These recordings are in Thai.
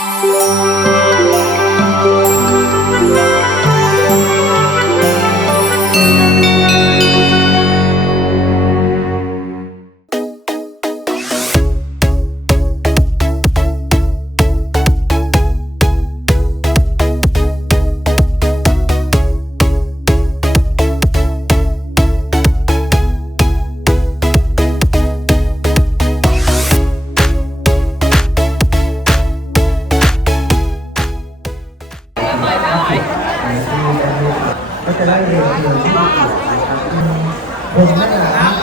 ก็ จะได้เรียนเรียนที่ดีนะครับผมนั่นแหละ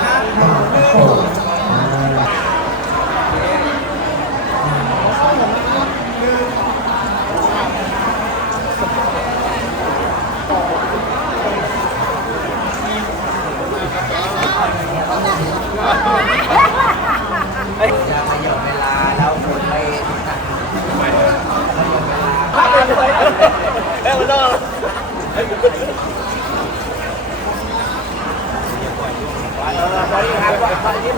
นี้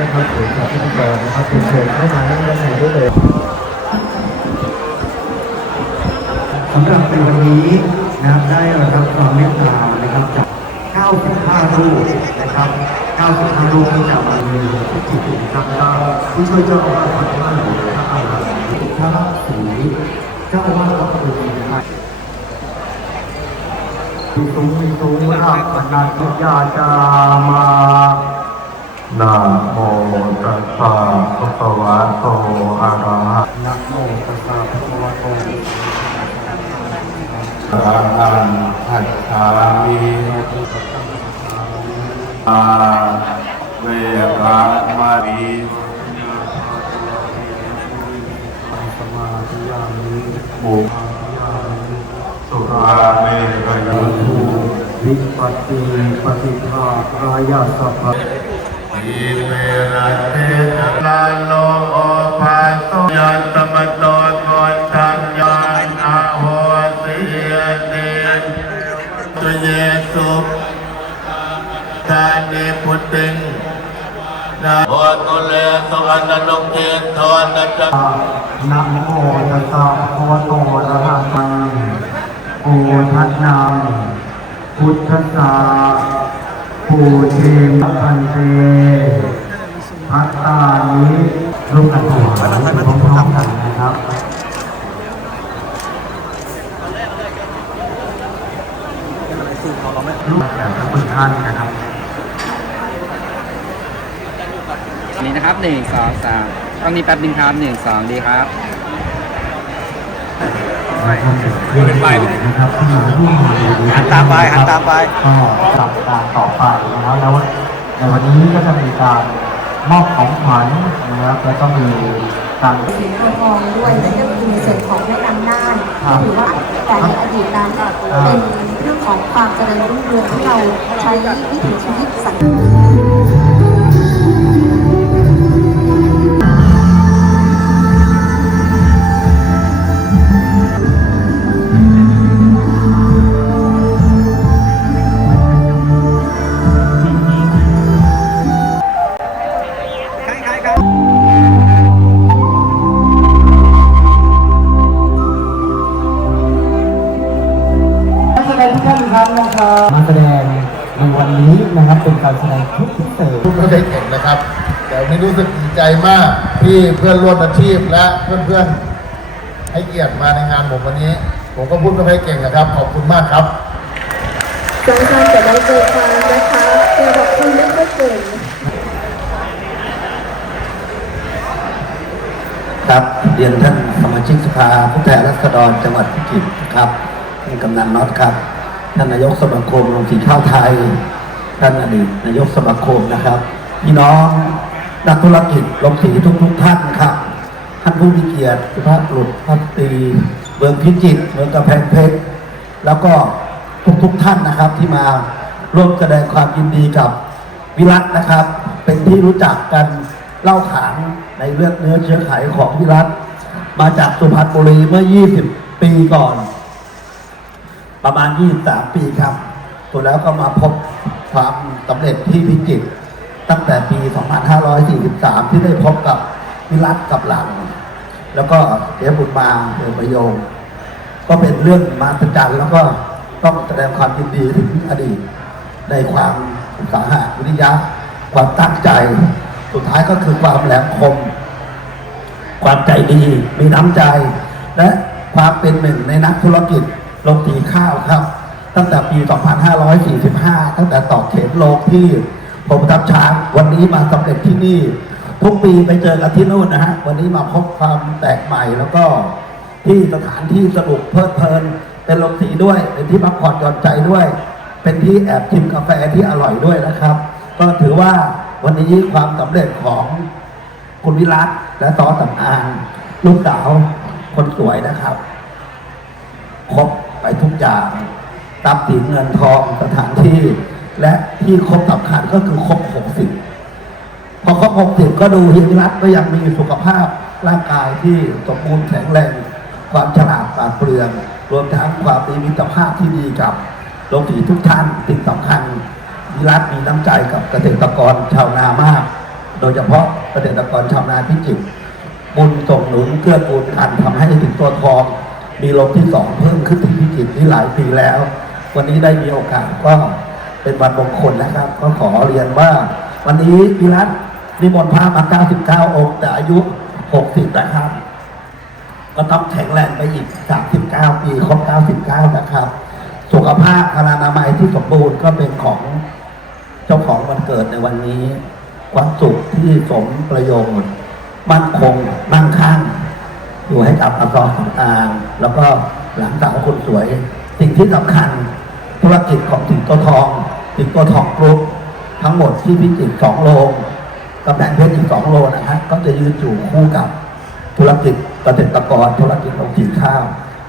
นะครับผมกับพิธีกนะครับเป็นเชิญเข้ามาด้านในได้เลยสำหรับในวันนี้นะครับได้รับความเมตตานะครับจาก 95 รูปนะครับ 95 รูปที่จากบริเวณที่จิตนะครับก็ผู้ช่วยเจ้าอาวาสวัดพระหลวงพระอารามพระศรีเจ้าอาวาสวัดพระศรีนะครับวิสุงวิสุงรักนันติยาจามานะโมตัสสะภะคะวะโตอะระหะนะโมตัสสะภะคะวะโตอะระหังอัจฉามิอาเวระมาริสมาธิยามิบุ สุราเมรยาภูวิปัสสิปฏิภาครายาสัพพะอิเมระเทนะลาโลโอภาโสยันตมโตโกนทัญญาณาโหสิยเตตุเยสุทานิพุทธิงนะโอตุเลสวรรณลงเกณฑ์ทอนนะจ๊ะนะโมตัสสะภะคะวะโตอะระหะตัง โอทัศนังพุทธสสะปูเชมพันเตพัตตานิร่วมกันถวายพร้อมๆกันนะครับรูปแบบพระคุณท่านนะครับนี่นะครับหนึ่งสองสามต้องนี้แป๊บนึงครับหนึ่งสองดีครับ เป็นไปนะครับที่มาร่วมในวันนี้หันตามไปหันตามไปก็สั่งการต่อไปนะครับแล้วในวันนี้ก็จะมีการมอบของขวัญนะครับแล้วก็มีการสิงห์ทองด้วยและก็คือในส่วนของแม่นำน่านครับถือว่าแต่ในอดีตนั้นเป็นเรื่องของความเจริญรุ่งเรืองที่เราใช้วิถีชีวิตสังคม ที่เพื่อนร่วมอาชีพและเพื่อนๆให้เกียรติมาในงานผมวันนี้ ผมก็พูดไม่ค่อยเก่งนะครับ ขอบคุณมากครับจังจังจะได้เจอความนะคะเกี่ยวกับคุณไม่ค่อยเก่งครับเรียนท่านสมาชิกสภาผู้แทนราษฎรจังหวัดพิจิตรครับท่านกำนันน็อตครับ ท่านนายกสมาคมโรงสีข้าวไทย ท่านอดีตนายกสมาคมนะครับ พี่น้อง นักธุรกิจโรงสีทุกทุกๆท่านครับ ท่านผู้มีเกียรติสุภาพบุรุษพัตรีเมืองพิจิตรเมืองกำแพงเพชรแล้วก็ทุกๆท่านนะครับที่มาร่วมแสดงความยินดีกับวิรัตนะครับ เป็นที่รู้จักกันเล่าขานในเรื่องเนื้อเชื้อไขของวิรัตมาจากสุพรรณบุรีเมื่อ 20 ปีก่อน ประมาณ 23 ปีครับตัวแล้วก็มาพบความสำเร็จที่พิจิตร ตั้งแต่ปี 2543 ที่ได้พบกับวิรัตกับหลัง แล้วก็เดบุญมาเดประโยงก็เป็นเรื่องมหัศจรรย์แล้วก็ต้องแสดงความยินดีถึงอดีต ในความอุตสาหะวิริยะ ความตั้งใจ สุดท้ายก็คือความแหลมคม ความใจดีมีน้ำใจ และความเป็นหนึ่งในนักธุรกิจโรงสีข้าวครับ ตั้งแต่ปี 2545 ตั้งแต่ต่อเข็มโลกที่ ผมทับช้างวันนี้มาสำเร็จที่นี่ ทุกปีไปเจอกันที่นู่นนะฮะ วันนี้มาพบความแปลกใหม่แล้วก็ที่สถานที่สนุกเพลิดเพลิน เป็นโรงสีด้วย เป็นที่พักผ่อนหย่อนใจด้วย เป็นที่แอบชิมกาแฟที่อร่อยด้วยนะครับ ก็ถือว่าวันนี้ความสำเร็จของคุณวิรัตและซอสำอางลูกสาวคนสวยนะครับ ครบไปทุกอย่างทรัพย์สินเงินทองสถานที่ และที่ครบสำคัญก็คือครบหกสิบพอครบหกสิบก็ดูเฮียรัตก็ยังมีสุขภาพร่างกายที่สมบูรณ์แข็งแรง ความฉลาดปราดเปรื่อง รวมทั้งความมีมิตรภาพที่ดีกับโรงสีทุกท่านสิ่งสำคัญวิรัตมีน้ำใจกับเกษตรกรชาวนามาก โดยเฉพาะเกษตรกรชาวนาพิจิตรบุญส่งหนุนเกื้อกูลกันทำให้ถึงตัวทอง มีลมที่สองเพิ่มขึ้นที่พิจิตรที่หลายปีแล้ว วันนี้ได้มีโอกาสก็ เป็นวันมงคลนะครับ ก็ขอเรียนว่า วันนี้วิรัตนิมนต์พระมา 99 องค์ แต่อายุ 60 นะครับ ก็ต้องแข็งแรงไปอีก 39 ปีครบ 99 นะครับ สุขภาพพลานามัยที่สมบูรณ์ก็เป็นของเจ้าของวันเกิดในวันนี้ ความสุขที่สมประโยชน์มั่นคงมั่งคั่งอยู่ให้กับอากรของอางแล้วก็หลานสาวคนสวย สิ่งที่สำคัญธุรกิจของสิงโตทอง สิงโตทองกรุ๊ปทั้งหมดที่พิจิตรสองโรงกำแพงเพชรอีกสองโลนะฮะก็จะยืนอยู่คู่กับธุรกิจเกษตรกรธุรกิจของสีข้าว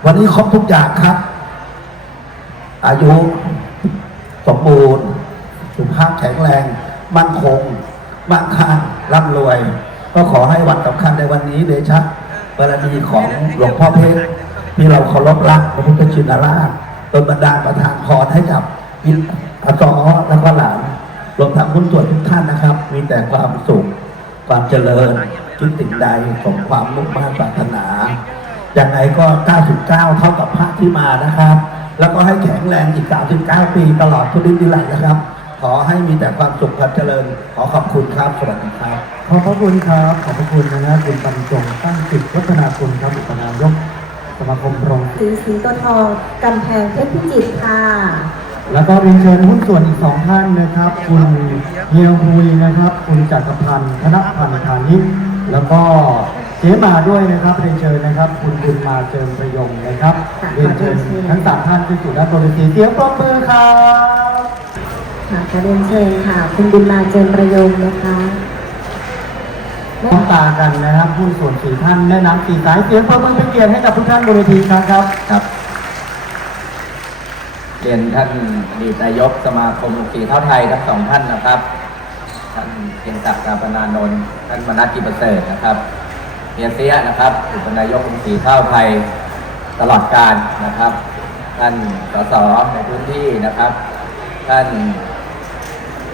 วันนี้ครบทุกอย่างครับ อายุสมบูรณ์สุขภาพแข็งแรง มั่นคงมั่งคั่งร่ำรวย ก็ขอให้วันสำคัญในวันนี้เดชะบารมีของหลวงพ่อเพชรที่เราเคารพรักพระพุทธชินราชโดนบันดาลประทานพรให้กับ อินอาจอและก็หลานรวมทั้งคุณตรวจทุกท่านนะครับ มีแต่ความสุข ความเจริญคิดสิ่งใดสมความมุ่งมั่นปรารถนายังไงก็ 99 เท่ากับพระที่มานะครับ แล้วก็ให้แข็งแรงอีก 39 ปีตลอดทุกนิรันดร์นะครับ ขอให้มีแต่ความสุขความเจริญ ขอขอบคุณครับ สวัสดีครับ ขอบพระคุณครับ ขอบพระคุณนะฮะคุณบรรจงตั้งจิตวัฒนาคุณครับอุปนายกสมาคมโรงสีสีตัวทองกำแพงเพชรพิจิตรค่ะ แล้วก็เรียนเชิญหุ้นส่วนอีกสองท่านนะครับ คุณเฮียฮุยนะครับ คุณจักรพันธ์ธนพันธ์ธานิชแล้วก็เจ๊มาด้วยนะครับเรียนเชิญนะครับ คุณบุญมาเจิมประยงนะครับค่ะเรียนเชิญทั้งสามท่านขึ้นสู่ด้านบนเวทีเสียงปรบมือครับค่ะขอเรียนเชิญค่ะ คุณบุญมาเจริญประโยงนะคะน้ำตากันนะครับผู้ส่วนสี่ท่านแนะนำสี่สายเสียงปรบมือเป็นเกียรติให้กับทุกท่านบนเวทีครับครับครับ เรียนท่านอดีตนายกสมาคมสีเท่าไทยทั้งสองท่านนะครับ ท่านเพียงศักดิ์กาปนานนท์ท่านมนัสกิประเสริฐนะครับเฮียเสียนะครับอุปนายกองค์สีเท่าไทยตลอดการนะครับ ท่านสสในพื้นที่นะครับ ท่าน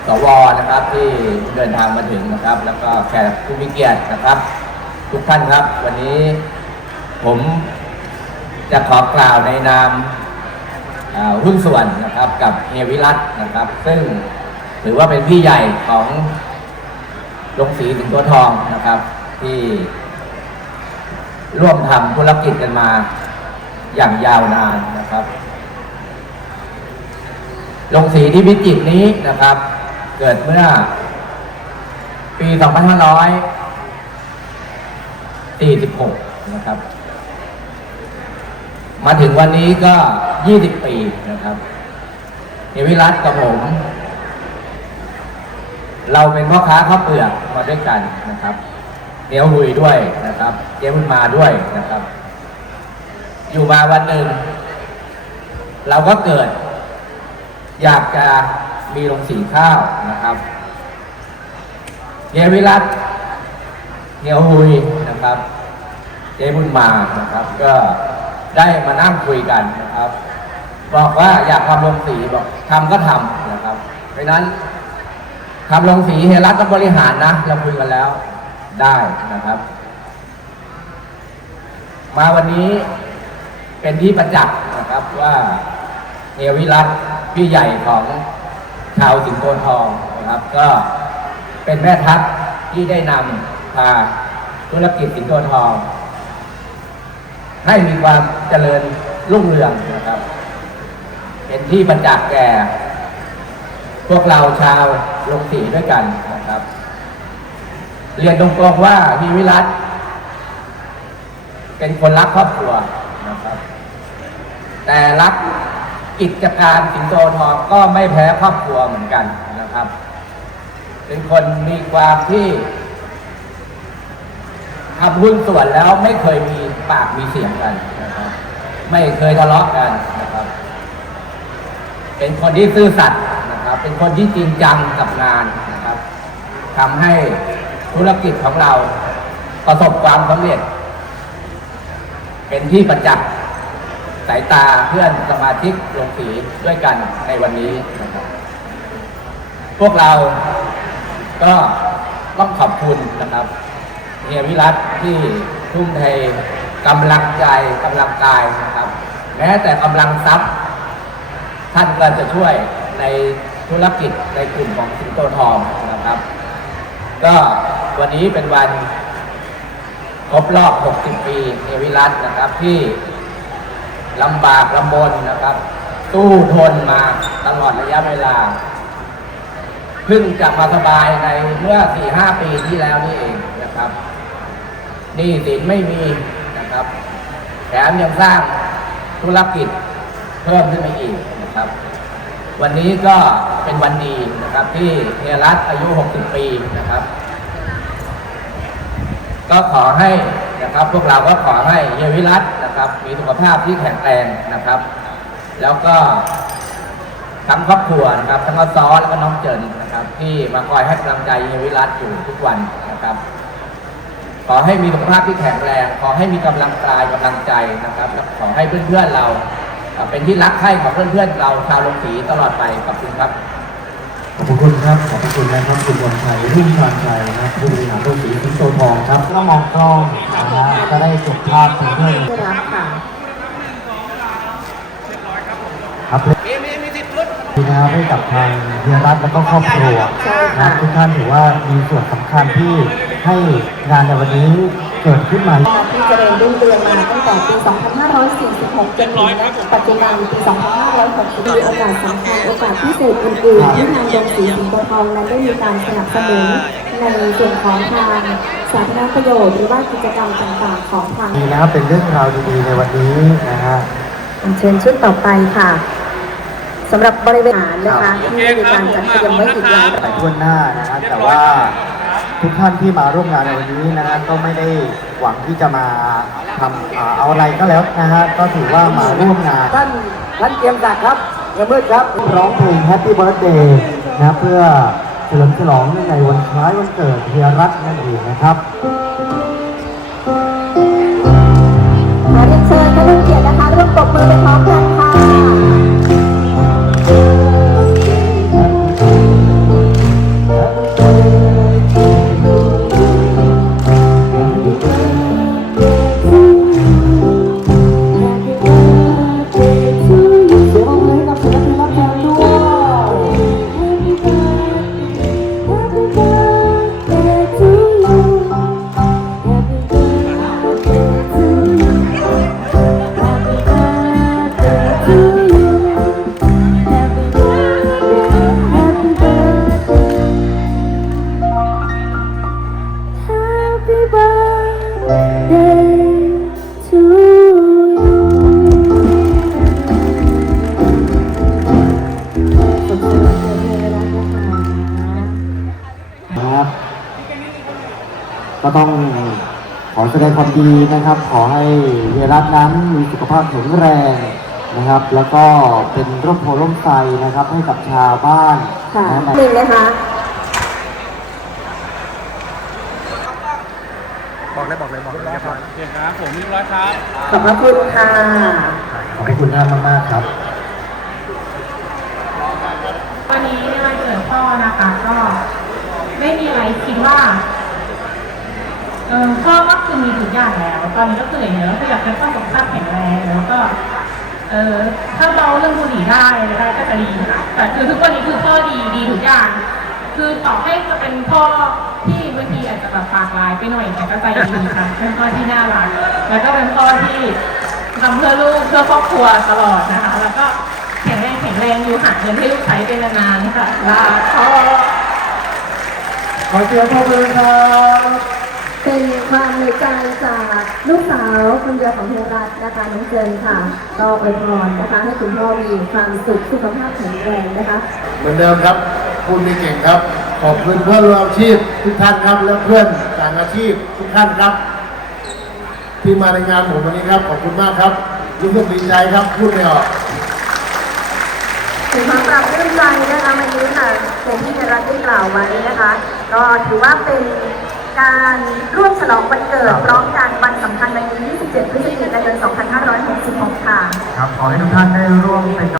สวนะครับที่เดินทางมาถึงนะครับ แล้วก็แขกผู้มีเกียรตินะครับ ทุกท่านครับ วันนี้ผมจะขอกล่าวในนาม หุ้นส่วนนะครับกับเฮวิรัตนะครับ ซึ่งถือว่าเป็นพี่ใหญ่ของโรงสีสิงตัวทองนะครับ ที่ร่วมทำธุรกิจกันมาอย่างยาวนานนะครับโรงสีที่พิจิตรนี้นะครับ เกิดเมื่อปี 2546 นะครับ มาถึงวันนี้ก็ 20 ปีนะครับเอวิรัตกับผม เราเป็นพ่อค้าข้าวเปลือกมาด้วยกันนะครับเดี๋ยวหุยด้วยนะครับเจ๊บุญมาด้วยนะครับ อยู่มาวันหนึ่ง เราก็เกิด อยากจะมีโรงสีข้าวนะครับเยวิรัตเนียวหุยนะครับ เจ๊บุญมานะครับ ก็ได้มานั่งคุยกันนะครับ บอกว่าอยากทำโรงสีบอกทำก็ทำนะครับเพราะฉะนั้นทำโรงสีเฮรัตต้องบริหารนะเราคุยกันแล้วได้นะครับ มาวันนี้เป็นที่ประจักษ์นะครับว่าเอวิรัตพี่ใหญ่ของชาวสิงโตทองนะครับ ก็เป็นแม่ทัพที่ได้นำพาธุรกิจสิงโตทอง ให้มีความเจริญรุ่งเรือง เป็นที่ประจักษ์แก่ พวกเราชาวลงสีด้วยกันนะครับ เรียนตรงๆว่าพี่วิรัตเป็นคนรักครอบครัวนะครับ แต่รักกิจการสิงโตทองก็ไม่แพ้ครอบครัวเหมือนกันนะครับ เป็นคนมีความที่ทำหุ้นส่วนแล้วไม่เคยมีปากมีเสียงกันนะครับ ไม่เคยทะเลาะกันนะ เป็นคนที่ซื่อสัตย์นะครับ เป็นคนที่จริงจังกับงานนะครับทำให้ธุรกิจของเราประสบความสำเร็จ เป็นที่ประจักษ์สายตาเพื่อนสมาชิกลงสีด้วยกันในวันนี้นะครับ พวกเราก็ต้องขอบคุณนะครับเฮียวิรัตที่ทุ่มเทกำลังใจกำลังกายนะครับ แม้แต่กำลังทรัพย์ ท่านก็จะช่วยในธุรกิจในกลุ่มของสิงโตทองนะครับ ก็วันนี้เป็นวันครบรอบ 60 ปีเอวิรัตนะครับที่ลำบากลำบนนะครับสู้ทนมาตลอดระยะเวลา เพิ่งจะมาสบายในเมื่อ 4-5 ปีที่แล้วนี่เองนะครับนี่สินไม่มีนะครับแถมยังสร้างธุรกิจเพิ่มขึ้นมาอีก นะครับ วันนี้ก็เป็นวันดีนะครับที่เฮียรัตอายุ 60 ปีนะครับ ก็ขอให้นะครับ พวกเราก็ขอให้เฮียวิรัตนะครับ มีสุขภาพที่แข็งแรงนะครับ แล้วก็ทั้งครอบครัวนะครับทั้งอซ้อแล้วก็น้องเจินนะครับ ที่มาคอยให้กำลังใจเฮียวิรัตอยู่ทุกวันนะครับขอให้มีสุขภาพที่แข็งแรง ขอให้มีกำลังกายกำลังใจนะครับ ขอให้เพื่อนๆเรา เอ่อเป็นที่รักใคร่ของเพื่อนๆเราชาวลงสีตลอดไปขอบคุณครับขอบคุณครับ ขอบคุณนะครับคุณวันชัยรุ่งชานชัยนะครับผู้บริหารโรงสีสิงโตทองครับก็มองกล้องนะฮะก็ได้จบภาพถึงเพื่อนได้รับค่ะครับมีมีมีสิทธิ์ลุ้นนะครับให้กับทางเฮียรัตและก็ครอบครัวใช่ค่ะนะครับทุกท่านถือว่ามีส่วนสำคัญที่ให้งานในวันนี้ เกิดขึ้นมาที่เจริญรุ่งเรืองมาตั้งแต่ปี 2546 จนถึงณปัจจุบันปี 2560มีโอกาสสำคัญโอกาสพิเศษอื่นๆที่ทางโรงสีสิงโตทองนั้นได้มีการสนับสนุนในส่วนของทางสาธารณประโยชน์หรือว่ากิจกรรมต่างๆของทางดีนะครับเป็นเรื่องราวดีๆในวันนี้นะฮะเชิญชุดต่อไปค่ะสำหรับบริเวณอาหารนะคะที่มีการจัดเตรียมไว้อีกหลายไปทั่วหน้านะฮะแต่ว่า ทุกท่านที่มาร่วมงานในวันนี้นะฮะก็ไม่ได้หวังที่จะมาทำอ่าเอาอะไรก็แล้วนะฮะก็ถือว่ามาร่วมงาน ท่านท่านเตรียมศักดิ์ครับเมื่อมืดครับ ร้องเพลง Happy Birthday นะเพื่อเฉลิมฉลองในวันคล้ายวันเกิดเฮียรัตน์นั่นเองนะครับ ขอเรียนเชิญท่านผู้เกียรตินะคะร่วมปรบมือไปพร้อมกัน ดงความยินดีนะครับ ขอให้เฮียรัตน์นั้นมีสุขภาพแข็งแรงนะครับ แล้วก็เป็นร่มโพร่มไทรนะครับ ให้กับชาวบ้านค่ะนะหนึ่งนะคะโอเคครับผมเรียบร้อยครับขอบพระคุณค่ะ ขอบคุณท่านมากๆครับ วันนี้ในวันเกิดพ่อนะคะ ก็ว่า เออพ่อก็คือมีทุกอย่างแล้ว ตอนนี้ก็คืออย่างเงี้ยก็คืออยากให้พ่อสุขภาพแข็งแรงแล้วก็ เออถ้าเบาเรื่องบุหรี่ได้อะไรได้ก็จะดีค่ะแต่คือทุกวันนี้คือพ่อดีดีทุกอย่าง คือต่อให้จะเป็นพ่อที่บางทีอาจจะแบบปากร้ายไปหน่อยแต่ก็ใจดีค่ะเป็นพ่อที่น่ารักแล้วก็เป็นพ่อที่ทำเพื่อลูกเพื่อครอบครัวตลอดนะคะ แล้วก็แข็งแรงแข็งแรงอยู่หาเงินให้ลูกใช้เป็นนานๆค่ะลาพ่อขอเสียงปรบมือครับ เป็นความในใจจากลูกสาวคนเดียวของเฮียรัตน์นะคะน้องเจนค่ะก็อวยพรนะคะ ให้คุณพ่อมีความสุขสุขภาพแข็งแรงนะคะ เหมือนเดิมครับคุณมีเก่งครับ ขอบคุณเพื่อนร่วมอาชีพทุกท่านครับและเพื่อนต่างอาชีพทุกท่านครับ ที่มาในงานผมวันนี้ครับขอบคุณมากครับรู้สึกดีใจครับพูดไม่ออกถึงความปรับปลื้มใจนะคะวันนี้ค่ะเป็นที่เฮียรัตน์ได้กล่าวไว้นะคะ ก็ถือว่าเป็น การร่วมฉลองวันเกิดพร้อมกันวันสำคัญวันที่27พฤศจิกายน 2566 ค่ะ ครับขอให้ทุกท่านได้ร่วมเป็นกำ